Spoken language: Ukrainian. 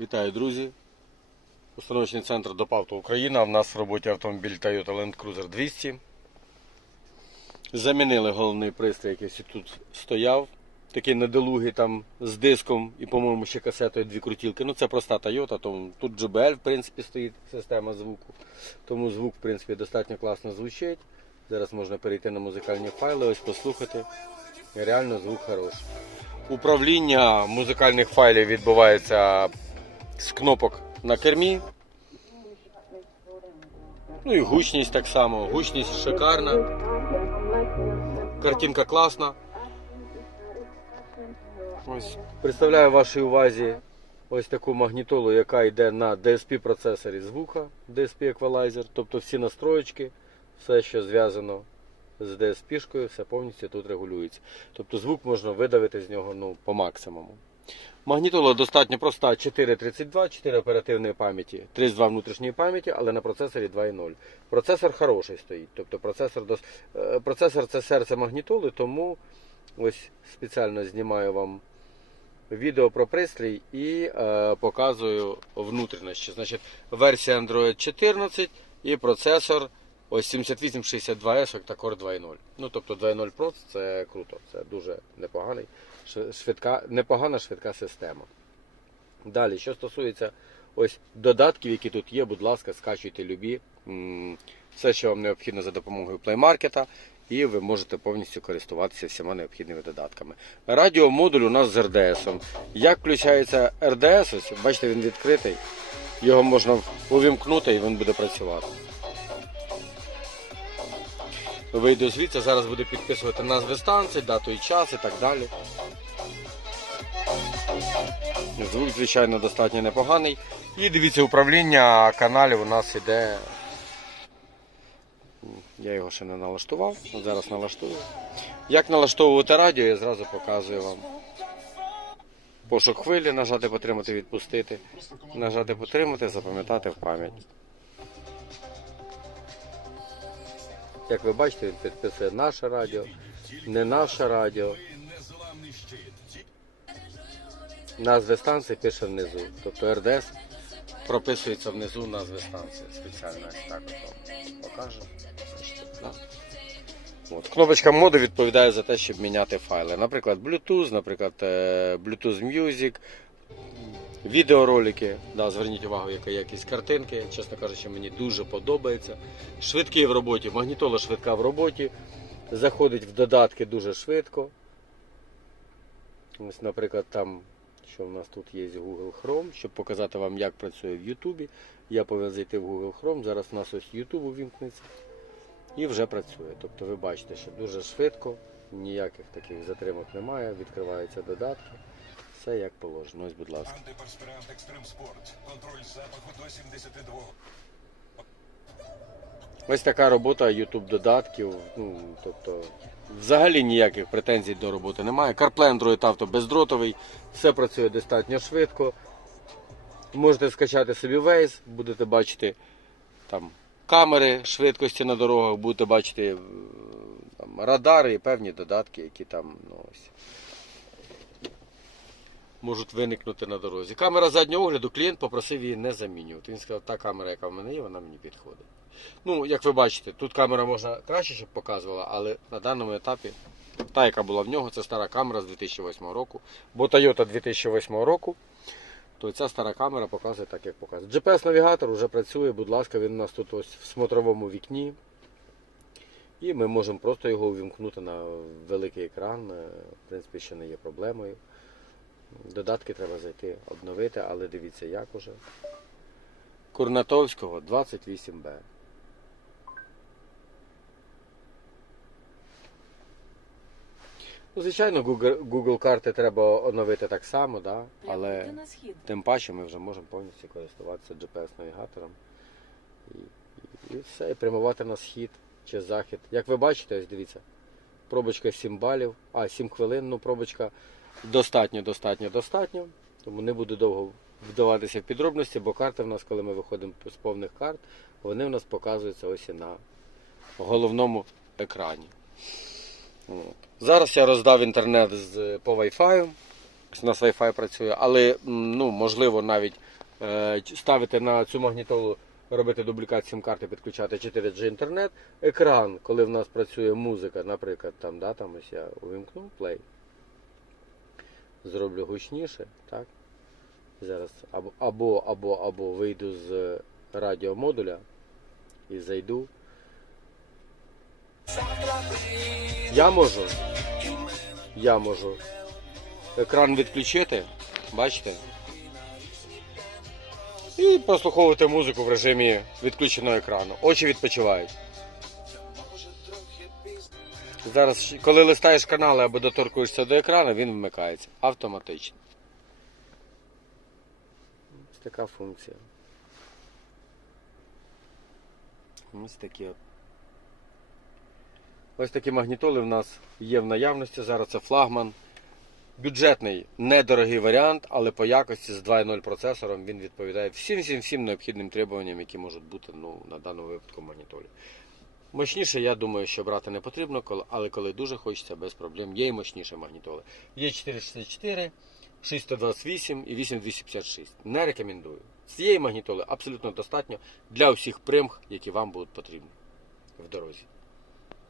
Вітаю, друзі! Установочний центр ДОПАВТО Україна. В нас в роботі автомобіль Toyota Land Cruiser 200. Замінили головний пристрій, який тут стояв. Такий недолугий там з диском і, по-моєму, ще касетою дві крутілки. Ну це проста Toyota, тому тут JBL, в принципі, стоїть система звуку. Тому звук, в принципі, достатньо класно звучить. Зараз можна перейти на музикальні файли, ось послухати. Реально звук хороший. Управління музикальних файлів відбувається з кнопок на кермі. Ну і гучність так само. Гучність шикарна. Картинка класна. Ось. Представляю вашій увазі ось таку магнітолу, яка йде на DSP процесорі звука, DSP Equalizer, тобто всі настроєчки, все, що зв'язано з DSP-шкою, все повністю тут регулюється. Тобто звук можна видавити з нього ну, по максимуму. Магнітола достатньо проста 4.32, 4 оперативної пам'яті, 32 внутрішньої пам'яті, але на процесорі 2.0. Процесор хороший стоїть. Тобто процесор, дос... е, процесор це серце магнітоли, тому ось спеціально знімаю вам відео про пристрій і е, показую внутрішності. Значить, версія Android 14 і процесор ось 7862S Octa-Core 2.0. Ну, тобто 2.0 Pro це круто, це дуже непоганий, швидка, непогана швидка система. Далі, що стосується ось додатків, які тут є, будь ласка, скачуйте любі. Все, що вам необхідно за допомогою Market, і ви можете повністю користуватися всіма необхідними додатками. Радіомодуль у нас з РДС. Як включається РДС, ось, бачите, він відкритий. Його можна увімкнути і він буде працювати. Вийду звідси, зараз буду підписувати назви станцій, дату і час і так далі. Звук, звичайно, достатньо непоганий. І дивіться, управління каналів у нас іде. Я його ще не налаштував, зараз налаштую. Як налаштовувати радіо, я зразу показую вам. Пошук хвилі, нажати потримати, відпустити. Нажати потримати, запам'ятати в пам'ять. Як ви бачите, він підписує наше радіо, не наше радіо. Назви станції пише внизу. Тобто РДС прописується внизу назви станції. Спеціально ось так от покажу. От. Кнопочка моди відповідає за те, щоб міняти файли. Наприклад, Bluetooth, наприклад, е, Bluetooth Music, відеоролики. Да, зверніть увагу, яка якість картинки. Чесно кажучи, мені дуже подобається. Швидкий в роботі, магнітола швидка в роботі. Заходить в додатки дуже швидко. Ось, наприклад, там, що в нас тут є Google Chrome, щоб показати вам, як працює в YouTube. Я повинен зайти в Google Chrome. Зараз у нас ось YouTube увімкнеться і вже працює. Тобто ви бачите, що дуже швидко, ніяких таких затримок немає, відкриваються додатки. Все як положено. Ось, будь ласка. Антиперспірант Екстрим Спорт. Контроль запаху до 72. Ось така робота YouTube додатків. Ну, тобто, взагалі ніяких претензій до роботи немає. CarPlay Android Auto бездротовий, все працює достатньо швидко. Можете скачати собі Waze, будете бачити там камери швидкості на дорогах, будете бачити е, там, радари і певні додатки, які там ну, ось, можуть виникнути на дорозі. Камера заднього огляду, клієнт попросив її не замінювати. Він сказав, та камера, яка в мене є, вона мені підходить. Ну, як ви бачите, тут камера можна краще, щоб показувала, але на даному етапі та, яка була в нього, це стара камера з 2008 року. Бо Toyota 2008 року, то ця стара камера показує так, як показує. GPS-навігатор вже працює, будь ласка, він у нас тут ось в смотровому вікні. І ми можемо просто його увімкнути на великий екран. е, В принципі, ще не є проблемою. Додатки треба зайти, обновити, але дивіться, як уже. Курнатовського 28Б. Ну, звичайно, Google, Google карти треба оновити так само, да? але тим паче ми вже можемо повністю користуватися GPS-навігатором. І, і, і все, і прямувати на схід чи захід. Як ви бачите, ось дивіться, пробочка 7 балів, а 7 хвилин, ну пробочка достатньо, достатньо, достатньо. Тому не буду довго вдаватися в підробності, бо карти в нас, коли ми виходимо з повних карт, вони в нас показуються ось і на головному екрані. Зараз я роздав інтернет по Wi-Fi. У нас Wi-Fi працює, але ну, можливо навіть е, ставити на цю магнітолу, робити дублікацію сім-карти, підключати 4G інтернет. Екран, коли в нас працює музика, наприклад, там, да, там ось я увімкну плей. Зроблю гучніше, так? Зараз або, або, або, вийду з радіомодуля і зайду. Я можу. Я можу екран відключити, бачите? І прослуховувати музику в режимі відключеного екрану. Очі відпочивають. Зараз, коли листаєш канали або доторкуєшся до екрану, він вмикається автоматично. Ось така функція. Ось такі от. Ось такі магнітоли в нас є в наявності. Зараз це флагман. Бюджетний, недорогий варіант, але по якості з 2.0 процесором він відповідає всім всім всім необхідним требуванням, які можуть бути ну, на даному випадку в магнітолі. Мощніше, я думаю, що брати не потрібно, але коли дуже хочеться, без проблем. Є і мощніше магнітоли. Є 464, 628 і 8256. Не рекомендую. Цієї магнітоли абсолютно достатньо для усіх примх, які вам будуть потрібні в дорозі.